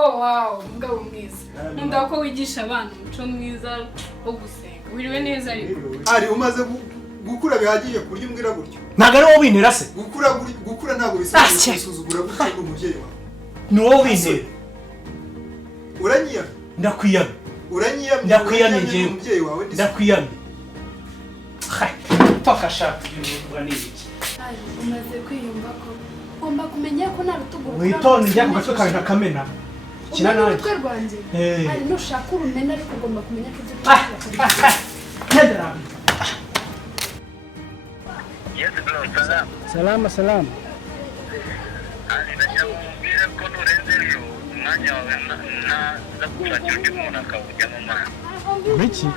Oh wow, mugabo mwiza. Nkunda ko wigisha abana umuco mwiza wo gusenga. Wiriwe neza ariko. Ari umaze gukura bihagije kurya umbwira gutyo. Ntago ari wowe bintera se. Gukura ntabwo bisobanura gusuzugura gutyo n'umubyeyi wawe. Ni wowe bintera. Uranyiyamye. Ndakwiyamye. Uranyiyamye. Ndakwiyamye njyewe. Umubyeyi wawe ndakwiyamye. Hai, pakashaka ibintu n'ibiki. Umaze kwiyumva ko ugomba kumenya ko nta rutugu rukora. Witonde njya ku gatwe kawe ntakamena. Kina nawe. Utwe rwanjye. Ari nushaka urumena ariko ugomba kumenya ko ibyo Hedra. Yes, bro, salam. Salama salama. Ani ndacyamubwira ko nurenze ejo umwanya wawe na gushakira undi muntu akawujya mu mana. Biki?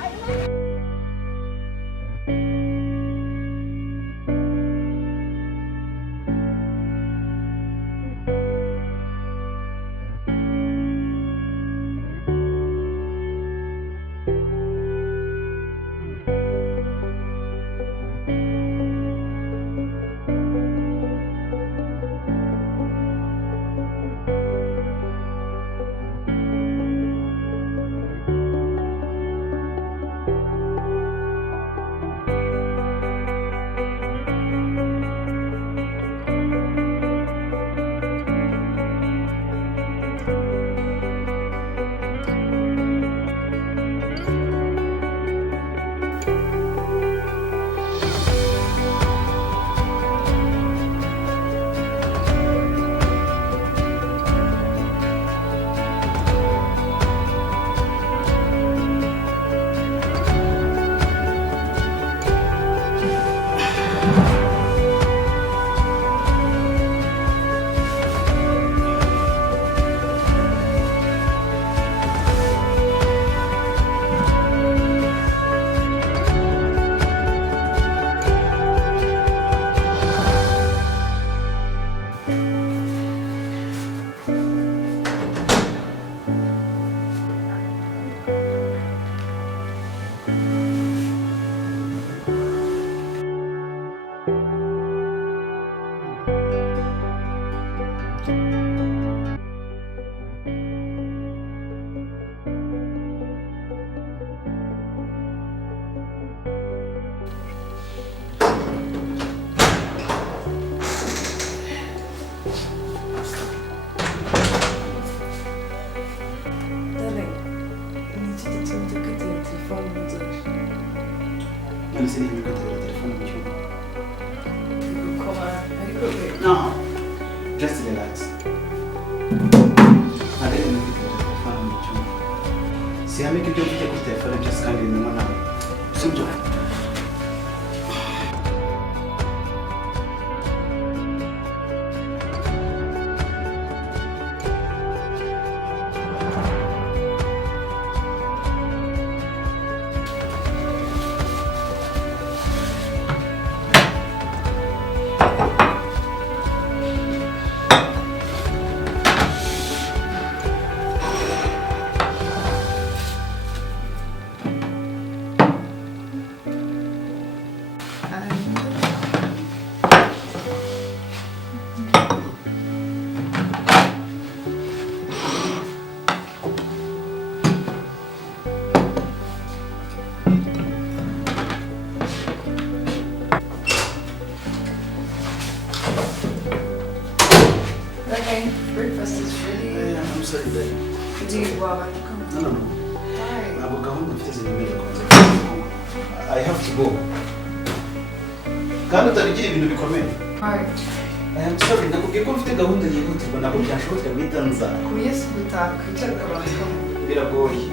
No, just relax. Sihamike ibyo mvuge kuri telefone byose kandi birimo nawe. Sibyo? Okay, breakfast is ready. I'm sorry, babe. Do you want to come? No. Why? Ntabwo gahunda mfite ziremereye kubanza I have to go. Kandi utabigira ibintu bikomeye. Why? I am sorry, nakubwiye ko mfite gahunda yihutirwa ntabwo byashobotse guhita nza. Kuye se gutaka icyo kabanza. Biragoye.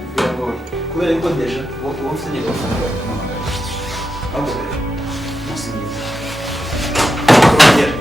Kubera yuko deja wowe ufite gahunda yawe. Ahubwo rero, umunsi mwiza. Urugero.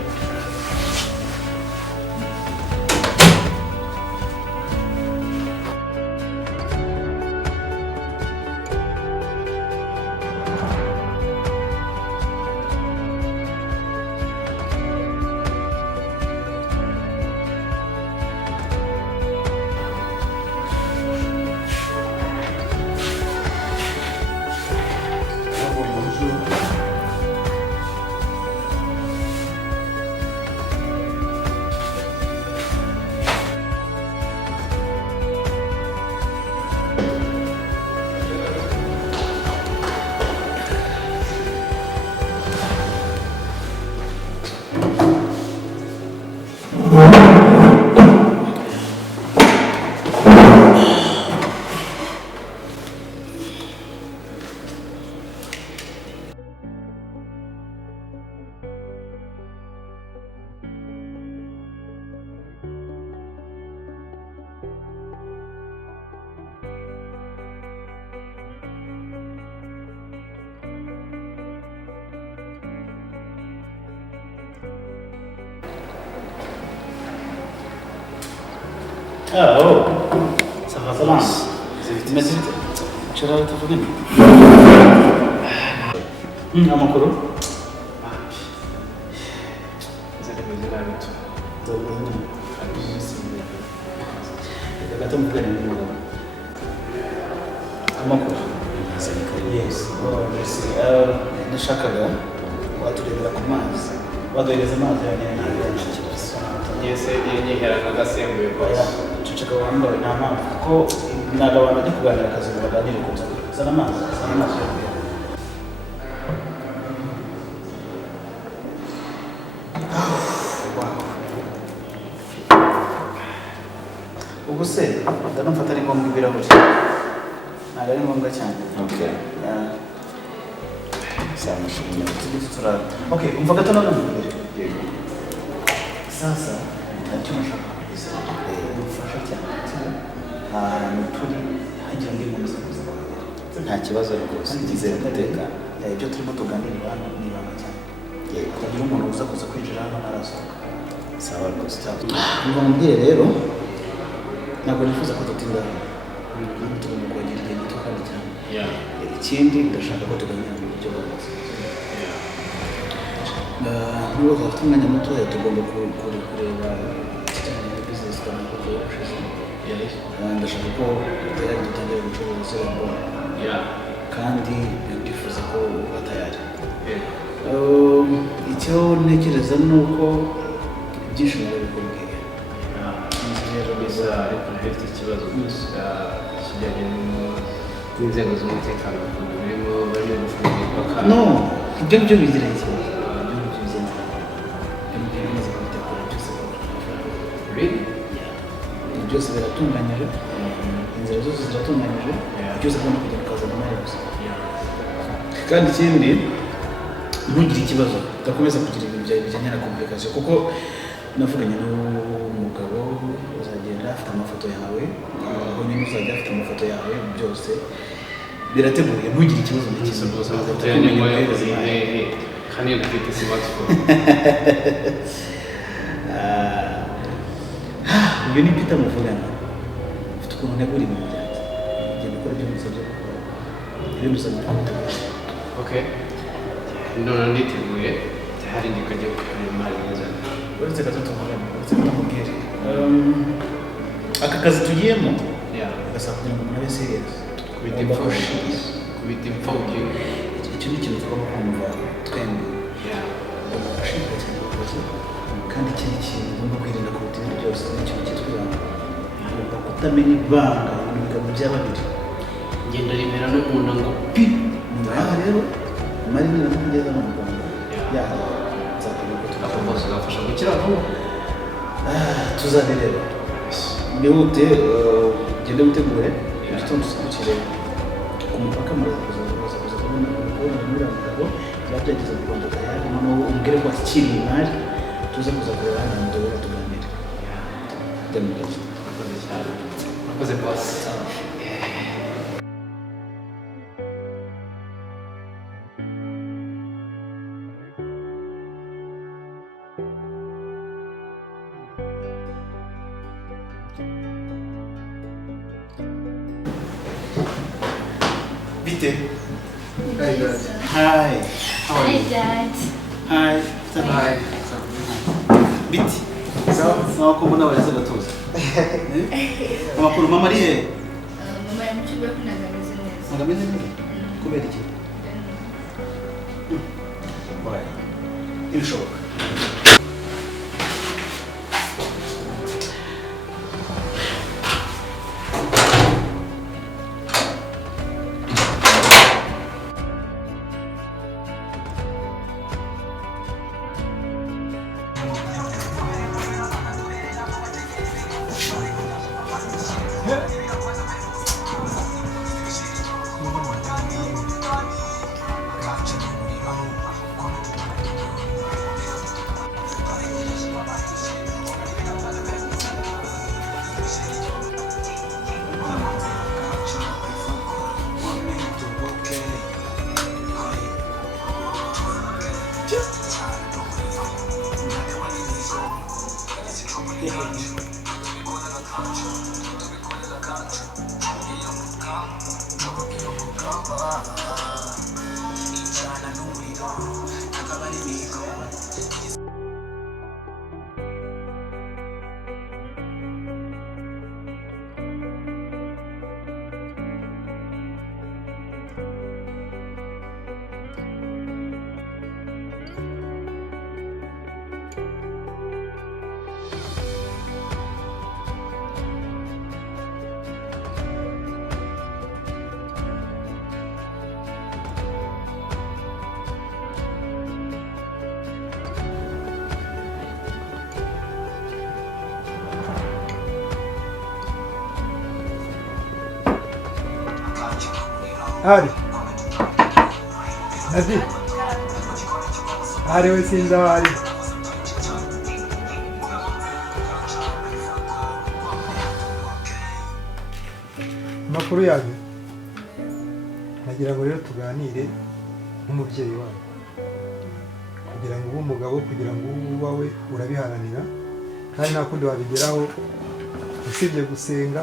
Ah, oh. Ça va, Salam. Umeze bite? Nshobora tuvugane? Amakuru? Gato mvugane n'umugabo. Amakuru? Yes. Ndashakaga waturebera ku mazi. Waduhereza amazi yanjye ntabwo Yese yiheraga agasembuye rwose. Ceceka wambaye nta mpamvu kuko ntabwo abantu bajya kuganira akazi ngo baganire ku nzoga. Zana amazi yanjye. Ubwo se ndanumfata ari ngombwa ibirahuri ntabwo ari ngombwa cyane. Okay. Samushimye. Okay, umva gato nanone. Yego. Sasa ntacyo nshaka kuguza. Umufasha cyane. Ahantu turi hagira ndi mu buzima bwawe. Nta kibazo rwose. Nizere guteka. Ibyo turimo tuganira hano ni ibanga cyane. Yego. Kugira umuntu uza kuza kwinjira hano arasohoka. Sawa rwose. Umva mubwire rero ntabwo nifuza ko dutinda hano tugomba kuhagira igihe gito kandi cyane. Ikindi ndashaka ko tuganira mu buryo bwose. Niba dufite umwanya mutoya tugomba kureba ikijyanye na bizinesi twamaze kuvuga ubushize. Ndashaka ko tayari dutangira gucuruza irembo kandi ndifuza ko uba tayari. Icyo ntekereza ni uko ibyinshi nabikubwiye. Bisa ariko ntafite ikibazo gusa kijyanye n'inzego z'umutekano birimo barimo gufunga imipaka. No, ibyo byo bigira ikibazo. Bimaze kubitegura byose. Really? Byose biratunganyije, inzira zose ziratunganyije, byose agomba kujya bikazana nayo gusa. Kandi ikindi ntugire ikibazo udakomeza kugira ibintu byawe bijyanye na complication kuko navuganye n'umugabo uzagenda afite amafoto yawe, aho nyine uzajya afite amafoto yawe byose birateguye ntugire ikibazo Ngize rwose amafoto yanjye ngo yakoze kandi yo gufite smartphone. Uyu ni Peter muvugana. Ufite ukuntu ntegura ibintu byanjye. Genda ukora ibyo musabye gukora. Ibyo musabye gukora. Okay. None nditeguye hari ndikajya kureba imari neza. Uretse gato tuvugana, uretse gato mubwire. Aka kazi tugiyemo gasaba kugira ngo umuntu abe serious. Kubita imfubyi. Icyo ni ikintu tugomba kumva twembi. Ashinzwe cyane kubaza kandi ikindi kintu ugomba kwirinda kuruta ibindi byose ni ikintu cyitwa ibanga. Ugomba kutamenya ibanga ibigabo bya babiri. Ngenda rimera n'umuntu ngo pi. Aha rero mari ni nako kugeza mu Rwanda. Nzakubwira ko tukabose gafasha gukira vuba. Tuzabireba. Nihute gende gutegure igitondo dusabikire ku mupaka muraza kuza kubona muri Rwanda byageze mu Rwanda tayari noneho umbwire ko akiri imari tuza kuza kureba hano mu Rwanda tuganire. Demokarasi. Murakoze boss. Vite. Hi, Dad. Hi. How are Hi, you? Dad. Hi. Hi. Biti. Sawa ko mbona waliza gatoza. Amakuru mama ari he? Mama yamucyuye kunagamiza neza. Nagamize neza. Kubera iki? Why? Ibishoboka. Ari. Nadi. Ari wesinda ari. Makuru yanyu. Nagira ngo rero tuganire nk'umubyeyi wawe. Kugira ngo ube umugabo, kugira ngo ube uwawe urabiharanira kandi nta kundi wabigeraho usibye gusenga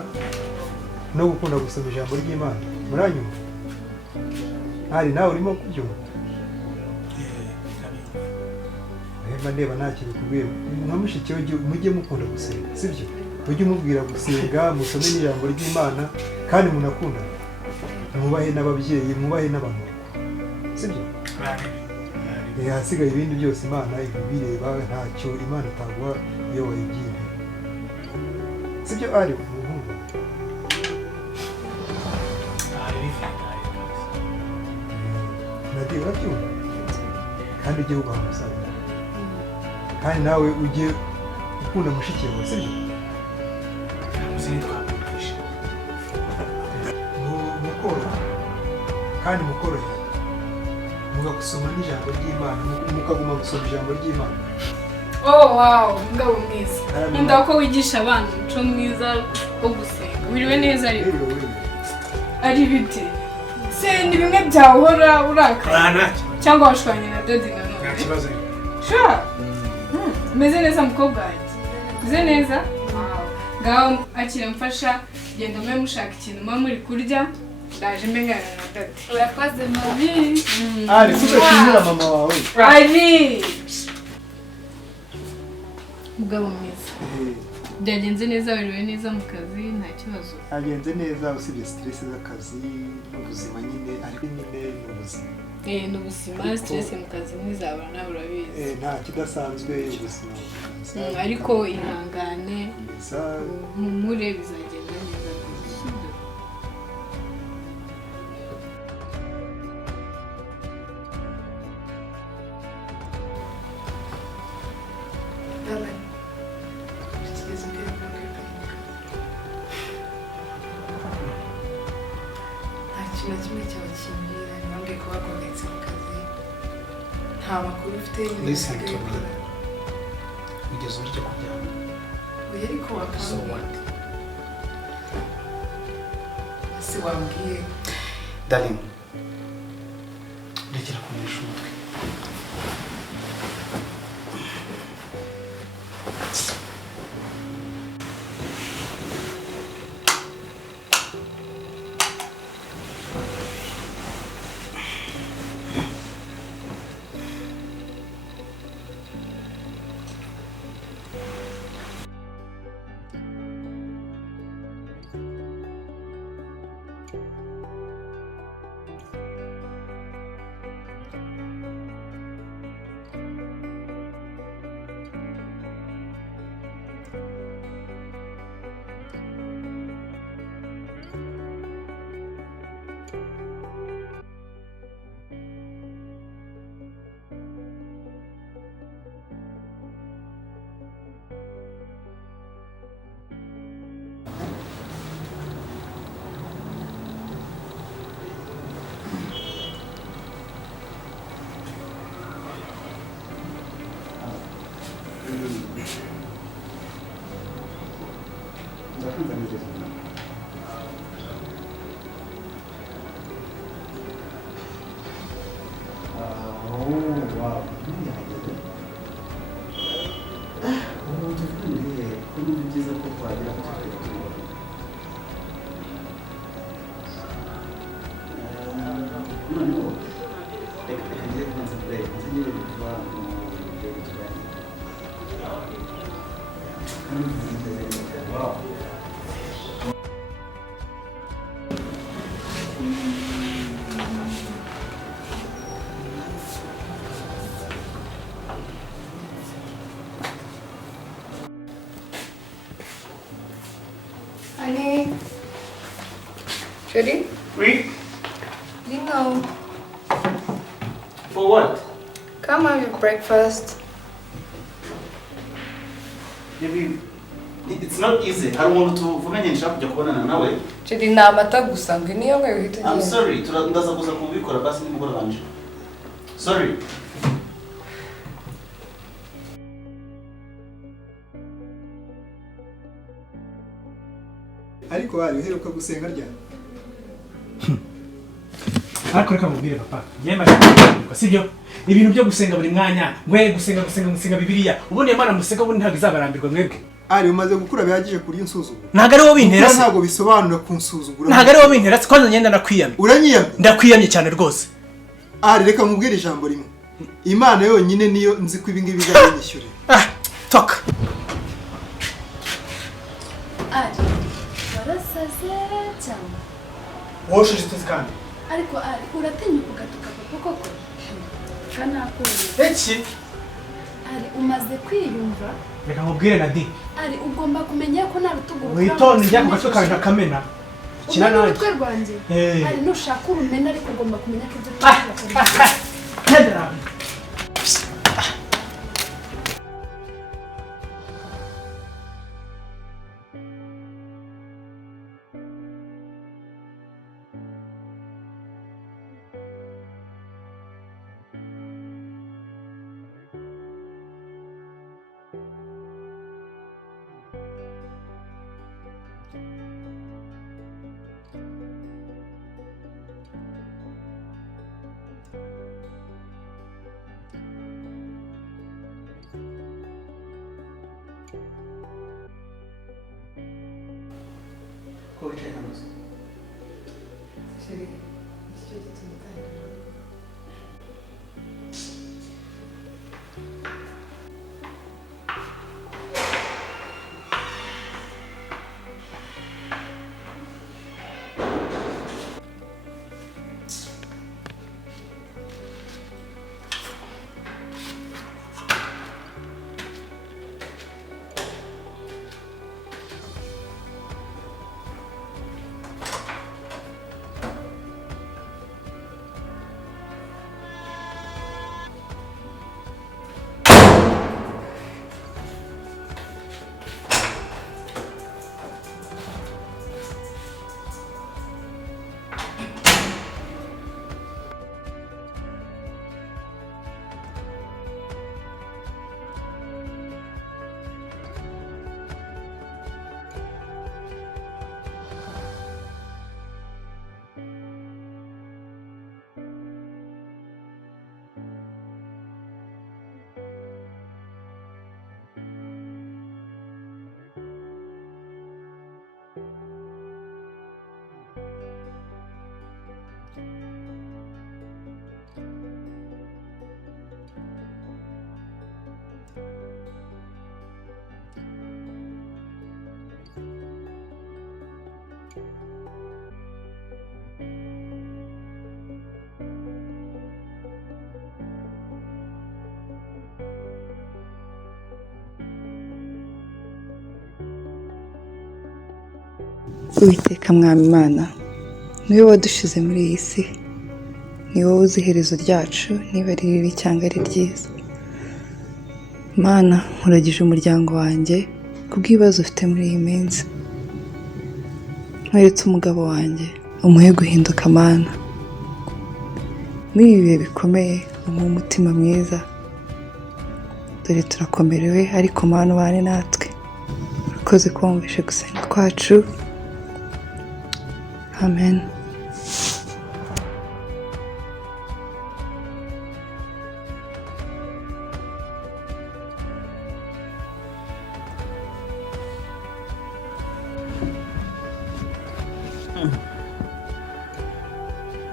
no gukunda gusoma ijambo ry'Imana. Muranyuma? Ari nawe urimo kubyumva? Hema ndeba nta kintu kubwira. Nka mushiki we mujye mukunda gusenga, sibyo? Mujye umubwira gusenga, musome n'ijambo ry'Imana kandi munakundana. Mwubahe n'ababyeyi, mwubahe n'abantu. Sibyo? Hasigaye ibindi byose Imana ibireba, ntacyo Imana itangwa iyo wayigiye. Sibyo ari umuhungu? Nadi urabyumva? Kandi ujye wubaha umusaza. Kandi nawe ujye ukunda mushiki wawe, sibyo? Mukora kandi mukorohera mugusoma n'ijambo ry'Imana, mukaguma gusoma ijambo ry'Imana. Oh wow, ngabo mwiza. Nkunda ko wigisha abana umuco mwiza wo gusenga. Wiriwe neza ariko. Ari bite? Se ni bimwe byahora urakara. Cyangwa washwanye na Dodi na none. Nta kibazo. Sure. Meze neza mukobwa wanjye. Meze neza? Wow. Ngaho akira mfasha genda mwe mushaka ikintu mama muri kurya. Ndaje mengana na Dodi. Urakoze mami. Ari kudashimira mama wawe. Ari. Mugabo mwiza. Byagenze neza, wiriwe neza mu kazi, nta kibazo. Agenze neza usibye stress z'akazi n'ubuzima nyine, ariko nyine n'ubuzima. Ni ubuzima, stress mu kazi ntizabura nawe urabizi. Nta kidasanzwe ubuzima. Ariko ihangane, mumure bizagenda neza. Nta makuru ufite Listen to me. Ugeze uryo kuryama. Oya ariko wakambwiye. So what? Si wambwiye. Darling. Rekera kunesha umutwe. Honey. Chérie? Oui. Dino. For what? Come have your breakfast. Baby, it's not easy. Hari umuntu tuvuganye nshaka kujya kubonana nawe. Chérie, ni amata gusa ngo niyo ngo uhita I'm sorry. Ndaza kuza kubikora basi nimugoroba nje. Sorry. ariko bari uheruka gusenga ryari? ariko reka mubwire papa yema cyangwa sibyo ibintu byo gusenga buri mwanya ngwe gusenga bibiliya ubundi Imana museka ubundi ntabwo izabarambirwa mwebwe ari umaze gukura bihagije kuri insuzugura ntabwo ari wowe bintera se ntabwo bisobanura kunsuzugura ntabwo ari wowe bintera se kwanza ngenda nakwiyamye uranyiyamye ndakwiyamye cyane rwose ari reka mubwire ijambo rimwe Imana yonyine niyo nzi ko ibingibi bizanyishyurira toka Ari warasaze cyangwa wowe ujitse kandi ariko ari uratinyuka ugatuka papa koko kanakurira iki ari umaze kwiyumva reka mubwire Nadi ari ugomba kumenya ko nta rutugu witonde njya ku gatwe kawe ndakamena kina nanjye nanjye urutwe rwanjye ari nushaka urumena ariko ugomba kumenya ko ibyo Hedera Uwiteka mwami Imana niwe wadushyize muri iyi si ni wowe uzi iherezo ryacu niba ari ribi cyangwa ari ryiza Mana nkuragije umuryango wanjye kubw'ibibazo ufite muri iyi minsi nkweretse umugabo wanjye umuhe guhinduka Mana muri ibi bihe bikomeye umuhe umutima mwiza dore turakomerewe ariko Mana ubane natwe urakoze kumvishe gusenga kwacu Amen.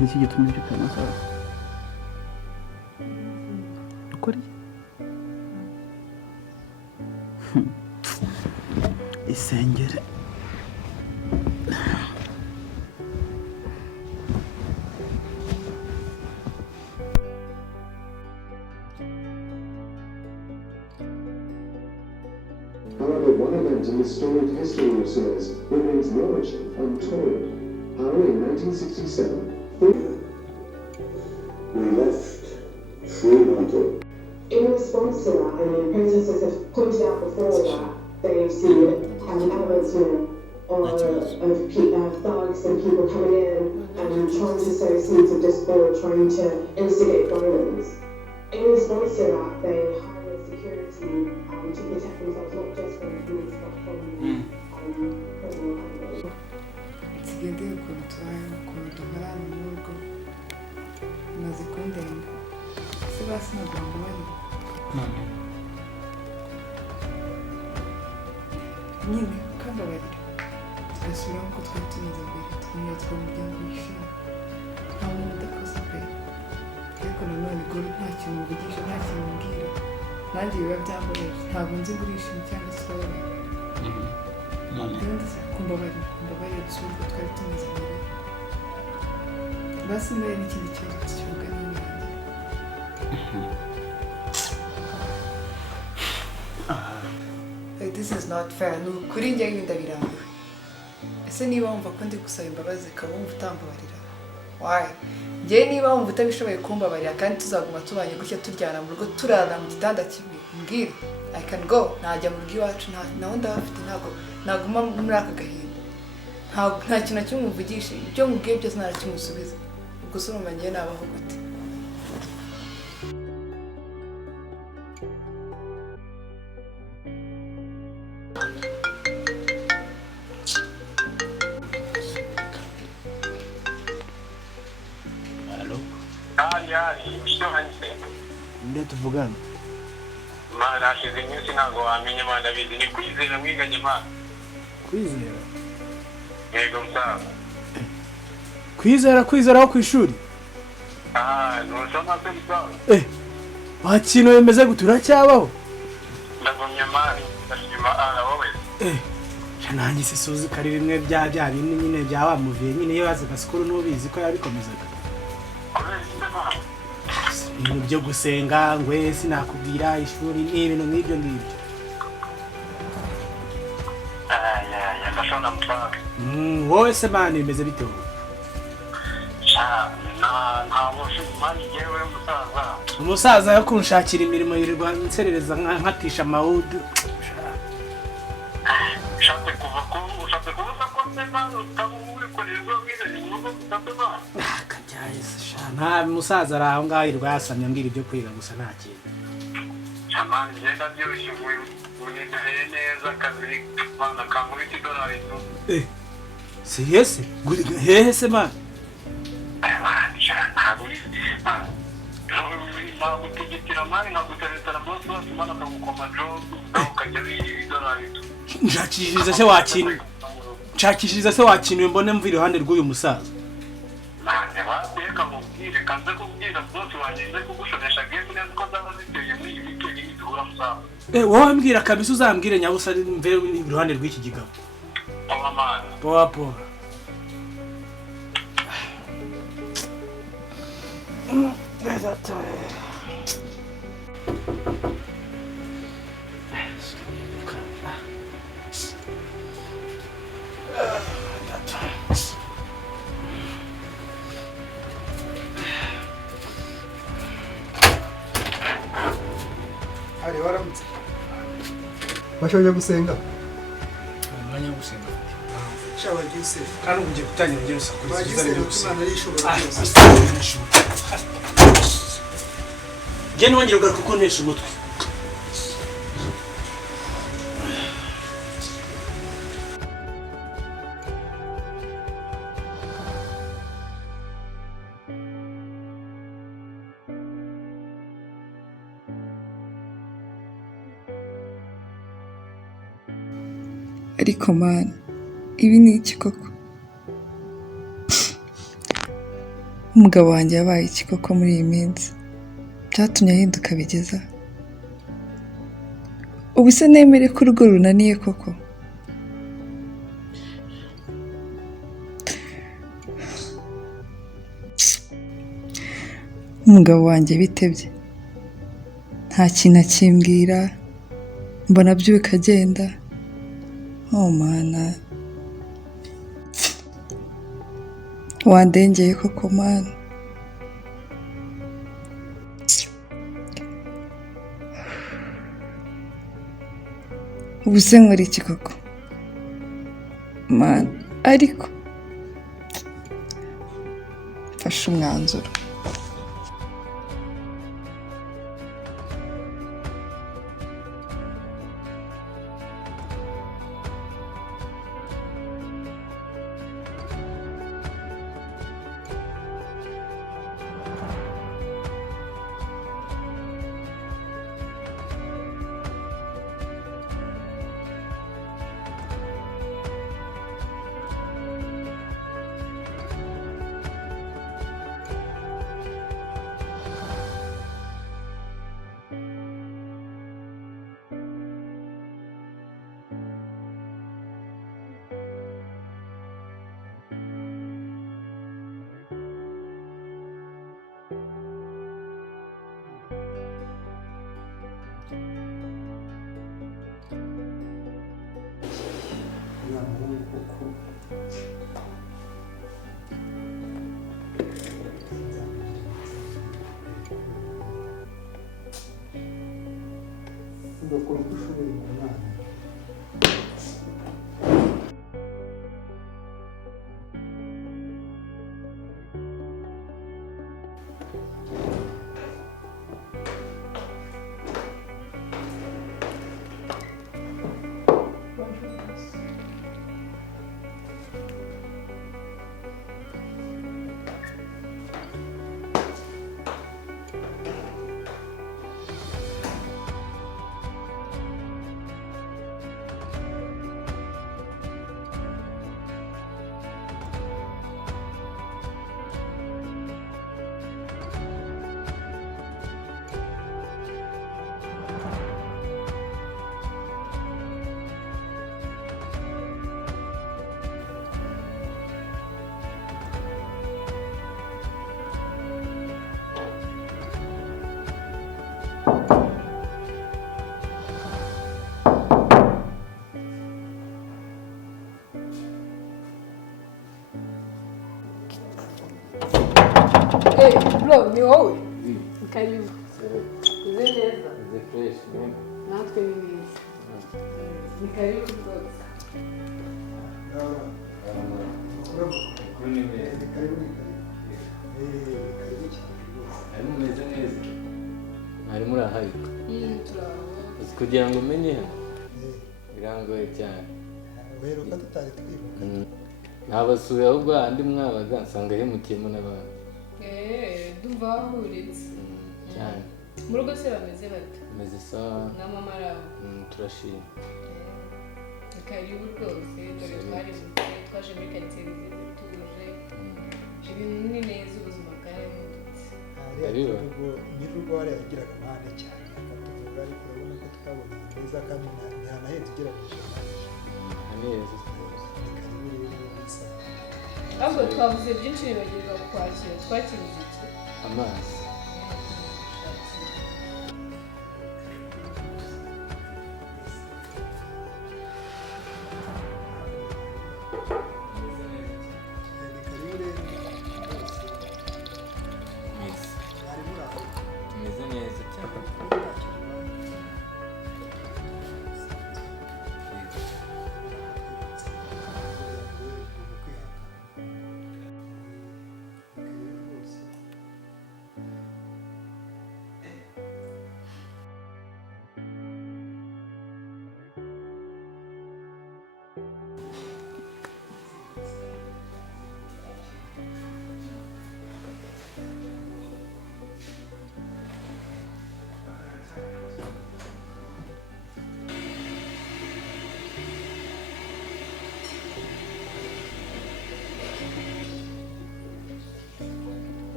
Niki gituma mbyuka amasaha? nsengere. However, one event in the storied history of Suez remains largely untold. How in 1967, we left Fremantle. In response to that, protesters have pointed out before that they've seen elements, of thugs and people coming in and trying to sow seeds of discord, trying to instigate violence. In response to that, they hired security to protect themselves, not just from police, but from criminal actors. Tugendeye ukuntu tubayeho, ukuntu duhorana mu rugo bimaze kundenga. Ese basi ntabwo bambabarira nyine ukambabarira tugasubira nk'uko twari tumeze mbere, tukongera tukaba umuryango wishimye, nta muntu udakoze pe. Ariko nanone gore nta kintu mvugisha, nta kintu mbwira, nanjye biba byambabaje, ntabwo nzi ngurishima cyangwa se ubabarira. Kumbabarira dusubire uko twari tumeze mbere, basi niba hari n'ikindi kibazo tukivuga n'inyange. This is not fair. Ni ukuri njye wenda birambiwe. Ese niba wumva ko ndi gusaba imbabazi ukaba wumva utambabarira, why? Njye niba wumva utabishoboye kumbabarira kandi tuzaguma tubanye gutya turyana mu rugo turara mu gitanda kimwe, mbwire I can go, najya mu rugo iwacu, naho ndabafite, naguma muri aka gahinda, nta kintu na kimwe mvugisha, ibyo mubwiye byose nta na kimwe usubiza, ubwo se urumva njye nabaho gute? Nde tuvugana? Mana hashize iminsi ntabwo wamenya, Mana abizi, ni Kwizera mwiganye Mana. Kwizera? Yego musaza. Kwizera aho ku ishuri? Ntusoma se musaza? wakintu bimeze gute, uracyabaho? Ndagumye Mana, ndashima wowe. Nanjye se suzi ko ari bimwe bya bindi nyine bya wamuviye nyine iyo yazaga sikuru n'ubizi ko yabikomezaga. Ibintu byo gusenga ngwe sinakubwira ishuri n'ibintu nk'ibyo ngibyo. Ndashona musaza. Wowe se mani bimeze bite wowe? Ntabwo mani yewe musaza. Umusaza yo kunshakira imirimo yirirwa nserereza nkatisha amawudu. Ushatse kubuza ko Mani utaburi kurezwa mwizanye mu rugo utabona. Nta musaza ari aho ngaho yirirwa yasamye ambwira ibyo kwiga gusa nta kintu. Mani ngenda byoroshye unizeye neza akazi Mana kankubita $1 tu. Serious? Hehe se Mani? Ntabwo utegekera Mani nkaguteretera bose bose Mana akagukoma job nawe ukajya $1 tu. Nshakishiriza se wakinuye mbone mva iruhande rw'uyu musaza. Mane bateka mubwire kanze kubwira bose wageze kugushonesha game neza ko zaba ziteye muri ibi bitege n'ibihura musaza. Wowe mbwira kabisa uzambwire nyabusa mve iruhande rw'iki gigabo. Poa Mane. Poa. Ari waramutse. Washoje gusenga? Mwanya gusenga. Shawa gise. Kandi ugiye gutangira ngero sakuriza Imana arishobora byose. Gene wongera ugaruka uko ntesha umutwe. Ariko Mana, ibi ni iki koko? Umugabo wanjye yabaye iki koko muri iyi minsi? Byatumye ahinduka bigeza. Ubu se nemere ko urugo runaniye koko? umugabo wanjye bitebye nta kintu akimbwira mbona abyuka agenda oh mana wandengeye koko mana ubu se nkora iki koko mana ariko mfashe umwanzuro ugakora uko ushoboye ku mwana bro ni wowe karibu uze neza uze fresh natwe ni neza ni karibu rwose harimo umeze neza harimo urahari kugira ngo umenye birangoye cyane uheruka tutari twibuka ntabasuye ahubwo andi mwabaga nsanga hemukiyemo n'abantu ndumva wahuritse cyane mu rugo se bameze bate bameze sawa na mama arabo turashima ni karibu rwose dore twaje muri karitsiye nziza ituje ibintu ni neza ubuzima bwarahindutse nyir'urugo hariya yagiraga amahane cyane akatuvura ariko urabona ko twabonye neza kandi ntihanahenze ugereranyije neza ni karibu rero bisa ahubwo twavuze byinshi bibagirwa kwakira twakiriza iki amazi tumeze neza cyane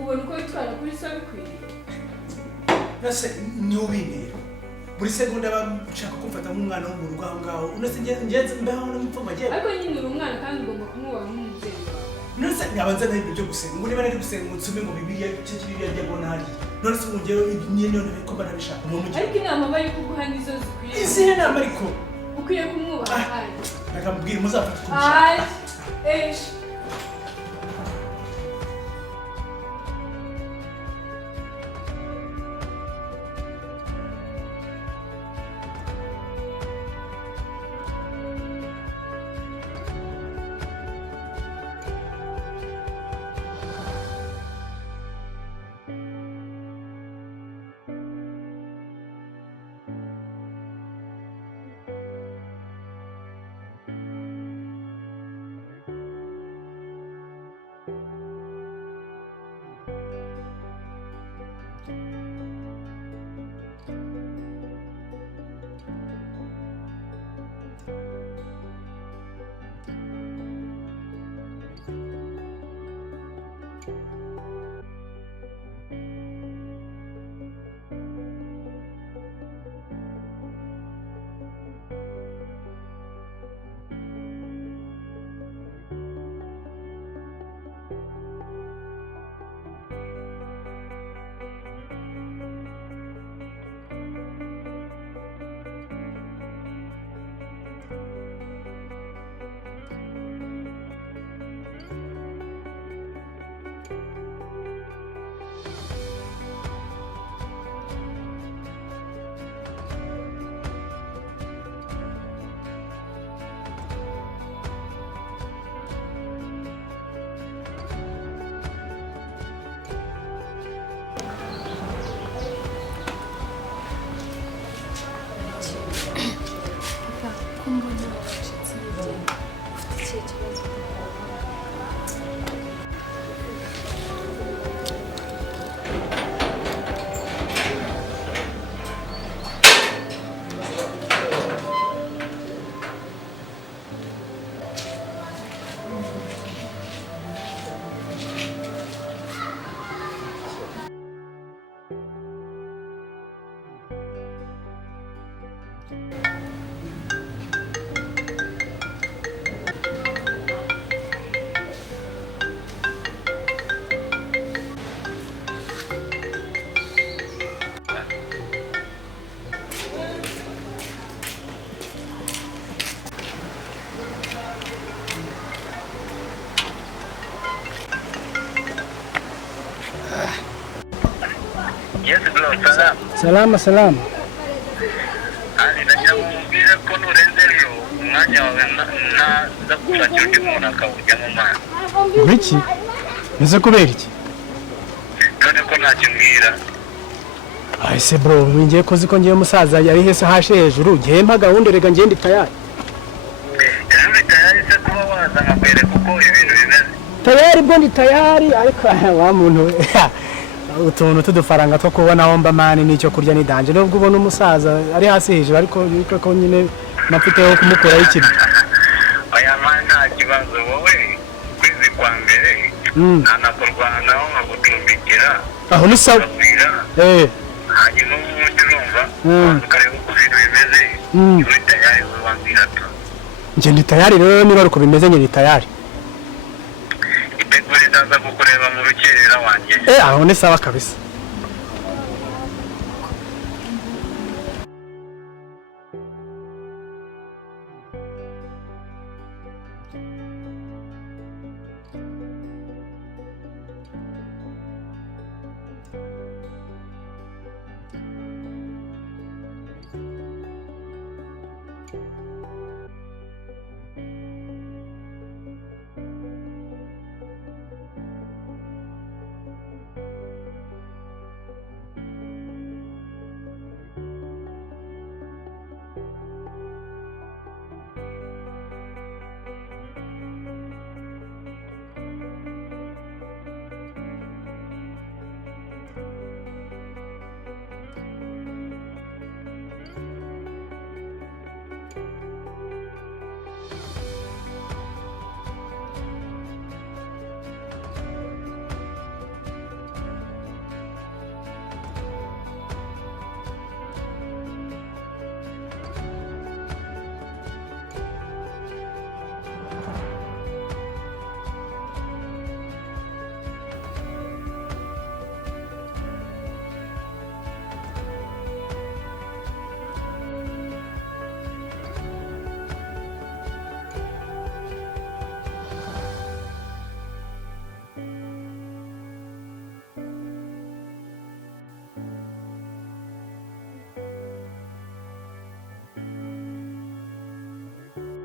ubona uko witwara kuri so bikwiriye nase ni ubintera buri segonda bashaka kumfata nk'umwana wo mu rugo aho ngaho unase ngenze mbaho n'umupfuma genda ariko nyine uri umwana kandi ugomba kumwubaha nk'umubyeyi wawe nase nyabanza nayo ibyo gusenga ngo niba nari gusenga umutsume ngo bibiliya cyo kiriya rya bona hari none se ngero nyine none ko barabishaka mu mujyi ariko inama bari kuguha nizo zikwiye izihe nama ariko ukwiye kumwubaha kandi nakambwira muzafata kumshaka Yes, bro, salam. salama salama Ndagira ngo umbwire ko nurenzeyo umwanya wawe naza gushakira undi muntu akawujya mu mazi. ngwiki ese kubera iki None ko ntacyo mbwira. ese bro mwingiye kozi ko ngiye musaza yari hese hashe hejuru ngiye mpa gahunda rega ngende tayari Uri tayari se kuba waza nkakwereka uko ibintu bimeze? tayari bwo ndi tayari ariko wa muntu we utuntu tudufaranga two kubonaho mba mani n'icyo kurya ni danje nubwo ubona umusaza ari hasi hejuru ariko ko nyine napfiteho kumukuraho ikintu Oya mani nta kibazo wowe kwezi kwa mbere anakurwanaho nkagucumbikira aho ni sawa hanyuma ubundi urumva ukareba uko ibintu bimeze uri tayari wowe wambwira tu njye ndi tayari rero niba ari uko bimeze njye ndi tayari itegure ndaza kukureba mu rukerera wanjye aho ni sawa kabisa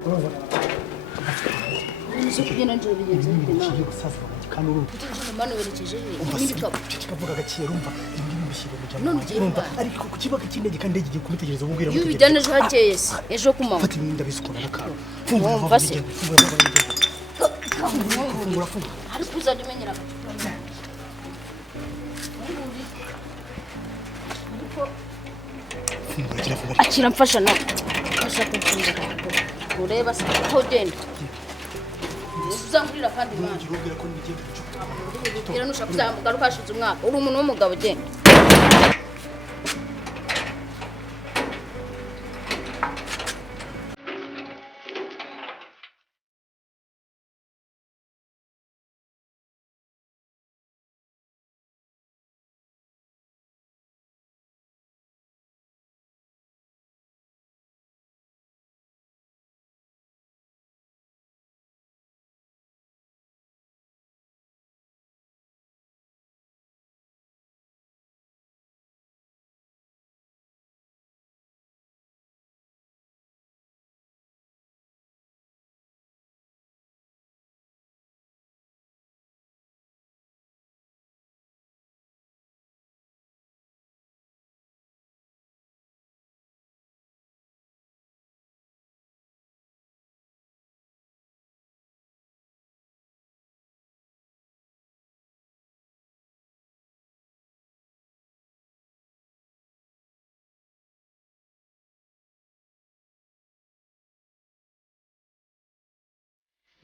urumva uzi kugenda njoro bigenze bite nawe gusaza wanjye kandi urumva utinjira mano werekeje he n'ibikapu kikavuga gake urumva ibi bishyira mu cyangwa none ugiye urumva ariko ku kibaga cy'indege kandi ndege kumitegereza ububwira iyo bijyana ejo hakeye se ejo kumanywa fata imyenda bisukura n'akantu wumva se fungura ariko uzajya umenyera akira mfasha nawe mfasha kumfunga ureba se aho ugenda uzangurira kandi mwana ubwira nushaka uzagaruka hashize umwaka uri umuntu w'umugabo ugenda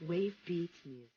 Wave Beats Music.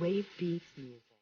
Wave Beats Music.